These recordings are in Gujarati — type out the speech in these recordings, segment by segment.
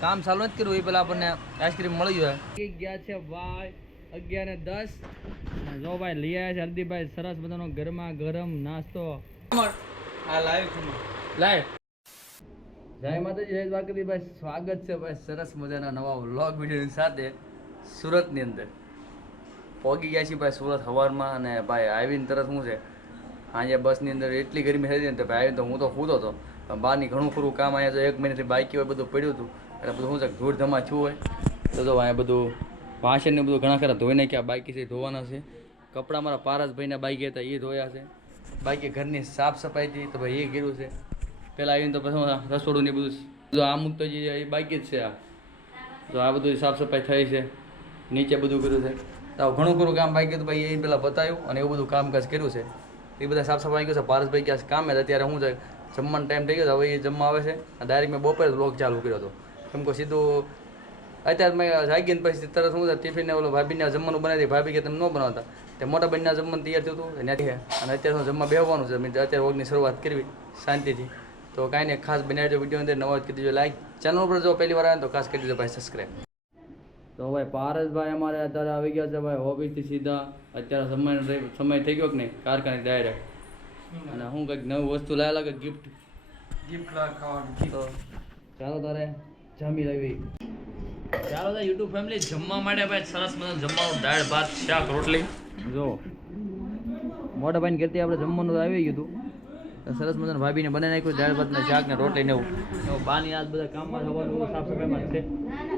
કામ ચાલુ નથી કર્યું એ પહેલાં આપણને આઈસ્ક્રીમ મળી જાય ગયા છે ભાઈ 11:10 જો ભાઈ લઈ આવ્યા છે હરદીપભાઈ સરસ બધાનો ગરમા ગરમ નાસ્તો આ લાઈવ જય માતાજી જય દ્વારકાધીશભાઈ સ્વાગત છે ભાઈ સરસ મજાના નવા વ્લોગ વિડીયોની સાથે સુરતની અંદર પહોંચી ગયા છીએ ભાઈ સુરત સવારમાં અને ભાઈ આવીને તરત શું છે અહીંયા બસની અંદર એટલી ગરમી થઈ ને તો ભાઈ આવીને તો હું તો સૂતો હતો પણ બહારની ઘણું ખરું કામ અહીંયા તો 1 મહિનાથી બાઈકી હોય બધું પડ્યું હતું એટલે બધું શું છે ધૂળધમા છું હોય તો અહીંયા બધું વાસણને બધું ઘણા ખરા ધોઈ નાખ્યા બાઈકી છે ધોવાના છે કપડાં મારા પારસભાઈના બાઈકે હતા એ ધોયા છે બાઈકે ઘરની સાફ સફાઈ હતી તો ભાઈ એ કર્યું છે પહેલાં આવીને તો પછી રસોડું ને બધું જો આ મુક્ત જે એ બાઈકી જ છે આ જો આ બધું સાફ સફાઈ થઈ છે નીચે બધું કર્યું છે તો ઘણું ખરું કામ બાઈકી તો ભાઈ એ પહેલાં બતાવ્યું અને એવું બધું કામકાજ કર્યું છે એ બધા સાફ સફાઈ કર્યું છે પારસભાઈ ક્યાં કામે હતા ત્યારે શું છે જમવાનો ટાઈમ થઈ ગયો હવે એ જમવા આવે છે ડાયરેક્ટ મેં બપોરે બ્લોગ ચાલુ કર્યો હતો કેમ કે સીધું અત્યારે મેં જાગીને પછી તરત શું છે ટિફિનને ઓલો ભાભીને જમવાનું બનાવી ભાભી કે તમે ન બનાવતા તે મોટા બહેનના જમવાનું તૈયાર થયું હતું ત્યાંથી અને અત્યારે શું જમવા બેસવાનું છે મેં અત્યારે વ્લોગની શરૂઆત કરવી શાંતિથી તો કાંઈ નહીં ખાસ બનાવજો વિડીયો અંદર નવા કરી દેજો લાઈક ચેનલ ઉપર જો પહેલી વાર આવે તો ખાસ કરી દેજો ભાઈ સબસ્ક્રાઈબ તો ભાઈ પારસભાઈ અમારે અત્યારે આવી ગયા છે ભાઈ ઓફિસથી સીધા અત્યારે સમય થઈ ગયો કે નહીં કારખાને ડાયરેક્ટ અને હું કંઈક નવી વસ્તુ લાવેલા કે ગિફ્ટ ખાવાનું તો ચાલો તારે જમી લેવી ચાલો તો યુટ્યુબ ફેમિલી જમવા માટે ભાઈ સરસ મજાનું જમવાનું દાળ ભાત શાક રોટલી જો મોટા ભાઈને કહેતી આપણે જમવાનું આવી ગયું હતું સરસ મજાનું ભાભીને બનાવી નાખ્યું દાળ ભાત ને શાક ને રોટલી ને એવું બાની આ બધા કામમાં થવાનું સાફ સફાઈમાં છે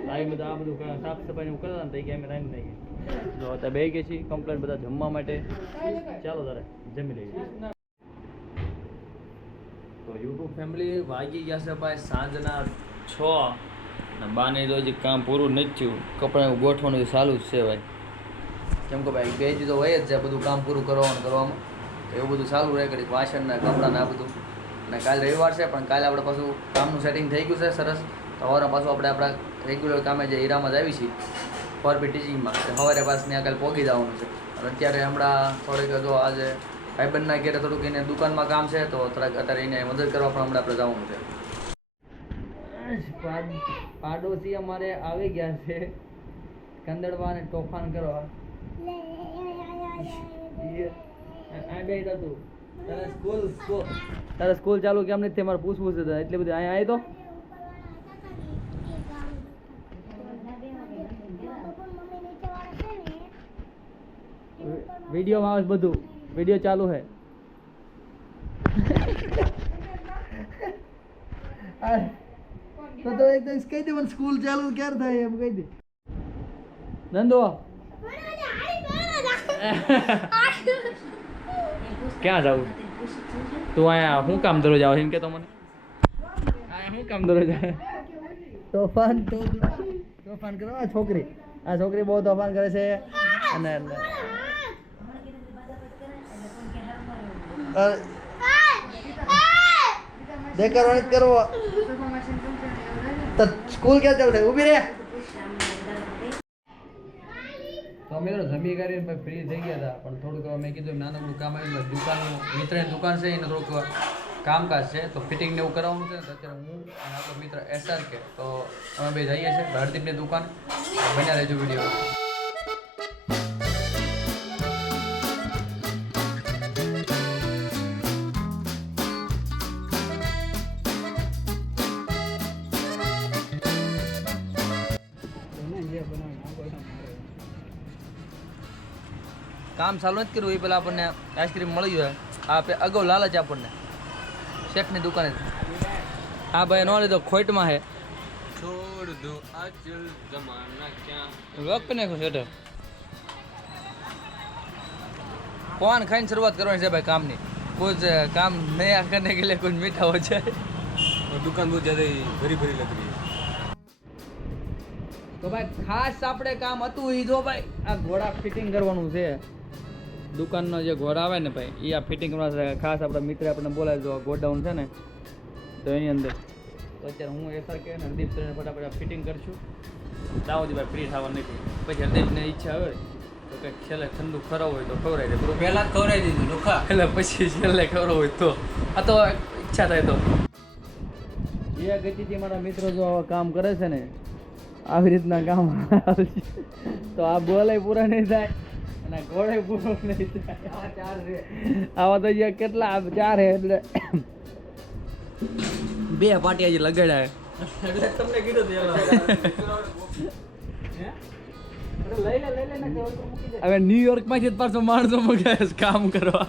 આવી બધા આ બધું સાફ સફાઈ એવું કરતા ને તો કે અમે રાંધી નાખીએ જો અત્યારે બે ગયા છીએ કમ્પ્લેટ બધા જમવા માટે ચાલો તારે જમી લઈએ તો યુટ્યુબ ફેમિલી વાગી ગયા છે ભાઈ સાંજના 6 અને બાને તો હજી કામ પૂરું નથી થયું કપડાં ગોઠવાનું ચાલુ જ છે ભાઈ કેમ કે ભાઈ બે તો હોય જ છે બધું કામ પૂરું કરવામાં એવું બધું ચાલુ રહે કરી વાસણના કપડાને આ બધું અને કાલે રવિવાર છે પણ કાલે આપણે પાછું કામનું સેટિંગ થઈ ગયું છે સરસ તો સવારે પાછું આપણે આપણા રેગ્યુલર કામે જે હીરામાં જ આવી છીએ ફોરબી ટીચિંગમાં સવારે પાછું ત્યાં કાલે પહોંચી જવાનું છે અને અત્યારે હમણાં થોડીક જો આજે ભાઈબંધના ઘેરે થોડુંક એને દુકાનમાં કામ છે તો થોડાક અત્યારે એને મદદ કરવા પણ હમણાં આપણે જવાનું છે પાડોશી અમારે આવી ગયા છે કંદડવા અને તોફાન કરવા આ બે હતું તારે સ્કૂલ ચાલુ કેમ નથી મારે પૂછવું છે એટલે બધું અહીંયા આવી તો વિડીયોમાં આવે બધું વિડીયો ચાલુ છે તો એકદમ કહી દે મને સ્કૂલ ચાલુ ક્યારે થાય એમ કહી દે નંદો ક્યાં જાવ તું અહીંયા શું કામ દરરોજ આવે એમ કે તો મને અહીંયા શું કામ દરરોજ આવે તોફાન કરવા આ છોકરી બહુ તોફાન કરે છે અને દેખાડો નથી કરવો તો સ્કૂલ ક્યાં ચાલુ થાય ઊભી રે તો અમે તો જમી કરીને ફ્રી થઈ ગયા હતા પણ થોડુંક મેં કીધું નાનકડું કામ આવ્યું દુકાનનું મિત્રની દુકાન છે એને થોડુંક કામકાજ છે તો ફિટિંગ ને એવું કરાવવાનું છે તો અત્યારે હું અને આપણો મિત્ર SR કે તો અમે બે જઈએ છીએ હરદીપની દુકાન બન્યા રહેજો વિડીયો કામ ચાલુ નથી કર્યું એ પહેલાં આપણને આઈસ્ક્રીમ મળી જાય આ અગાઉ લાલચ આપણને શેઠની દુકાને હા ભાઈ ન લીધો ખોટમાં હે છોડ દો અચલ જમાના ક્યાં વખત નાખ્યું શેઠે કોણ ખાઈને શરૂઆત કરવાની છે ભાઈ કામની कुछ काम नया करने के लिए कुछ मीठा हो जाए दुकान बहुत ज़्यादा भरी भरी लग रही है તો ભાઈ ખાસ આપણે કામ હતું એ જો ભાઈ આ ઘોડા ફિટિંગ કરવાનું છે દુકાનનો જે ઘોડા આવે ને ભાઈ એ આ ફિટિંગ કરવા ખાસ આપણા મિત્ર આપણને બોલાવી જો ગોડાઉન છે ને તો એની અંદર તો અત્યારે હું SR કે હરદીપ સર ફટાફટ ફિટિંગ કરશું તાવથી ભાઈ ફ્રી થવા નથી પછી હરદીપને ઈચ્છા હોય તો કંઈક છેલ્લે ઠંડુ ખરાબ હોય તો ખવડાવી દે બરોબર પહેલાં જ ખવડાવી દીધું લોખા એટલે પછી છેલ્લે ખવડાવ હોય તો આ તો ઈચ્છા થાય તો જે ગતિથી મારા મિત્રો જો આવા કામ કરે છે ને આવી રીતના કામ આવશે તો આ બોલાય પૂરા નહીં થાય અને ઘોડે પૂરો નહીં થાય આવા તો જે કેટલા 4 હે એટલે 2 પાટિયા જે લગાડ્યા એટલે તમને કીધું હવે ન્યુયોર્ક માંથી પાછો માણસો મગાવે છે કામ કરવા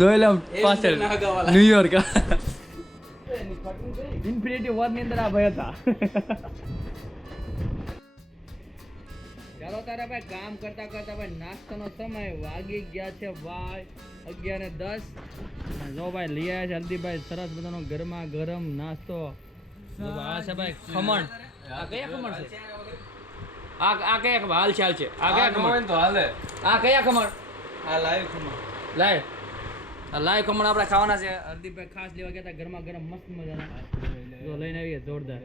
જોઈ લે પાછળ ન્યુયોર્ક ઇન્ફિનિટી વોર ની અંદર આ ભાઈ હતા ચાલો તારા ભાઈ કામ કરતા કરતા ભાઈ નાસ્તાનો સમય વાગી ગયા છે ભાઈ 11:10 જો ભાઈ લઈ આવ્યા છે હલ્દીભાઈ સરસ બધાનો ગરમા ગરમ નાસ્તો આ છે ભાઈ ખમણ આ કયા ખમણ છે આ કયા ખમણ હાલ છે આ કયા ખમણ તો હાલે આ કયા ખમણ આ લાઈવ ખમણ લાઈવ આ લાઈવ ખમણ આપણે ખાવાના છે હરદીપભાઈ ખાસ લેવા ગયા હતા ગરમા ગરમ મસ્ત મજાના જો લઈને આવીએ જોરદાર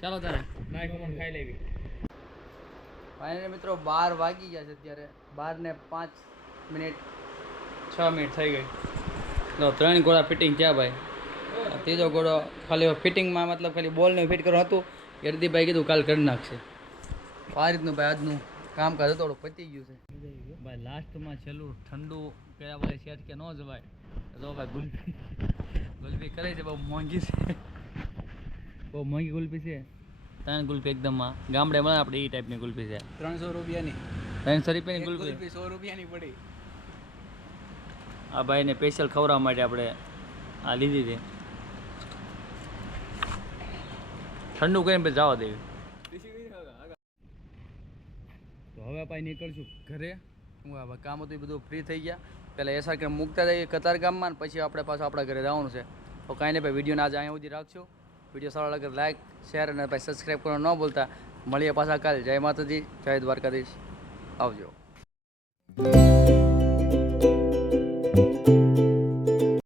ચાલો તારે લાઈવ ખમણ ખાઈ લેવી ફાઇનલી મિત્રો 12 વાગી ગયા છે અત્યારે 12 ને 5 મિનિટ 6 મિનિટ થઈ ગઈ તો 3 ગોળા ફિટિંગ થયા ભાઈ ત્રીજો ગોળો ખાલી ફિટિંગમાં મતલબ ખાલી બોલને ફિટ કરવાનું હતું હરદીપભાઈ કીધું કાલ કરી નાખશે આ રીતનું ભાઈ આજનું કામકાજ થોડું પતી ગયું છે ભાઈ લાસ્ટમાં છેલ્લું ઠંડુ કર્યા વગર સેટ કે ન જવાય તો ભાઈ ગુલ્ફી કરે છે બહુ મોંઘી છે બહુ મોંઘી ગુલ્ફી છે 3 ગુલ્ફી એકદમમાં ગામડે મળે આપણે એ ટાઈપની ગુલ્ફી છે 300 રૂપિયાની 300 રૂપિયાની ગુલ્ફી 100 રૂપિયાની પડી આ ભાઈને સ્પેશિયલ ખવડાવવા માટે આપણે આ લીધી હતી ઠંડુ કરીને પછી જવા દેવી તો હવે ભાઈ નીકળશું ઘરે હું હવે કામ હતું એ બધું ફ્રી થઈ ગયા પહેલાં એસઆર કે મૂકતા જઈએ કતાર ગામમાં પછી આપણે પાછું આપણા ઘરે જવાનું છે તો કાંઈ નહીં ભાઈ વિડીયોને આજે અહીંયા સુધી રાખશું વિડીયો સારો લાગે લાઈક શેર અને ભાઈ સબસ્ક્રાઈબ કરવાનું ન ભૂલતા મળીએ પાછા કાલે જય માતાજી જય દ્વારકાધીશ આવજો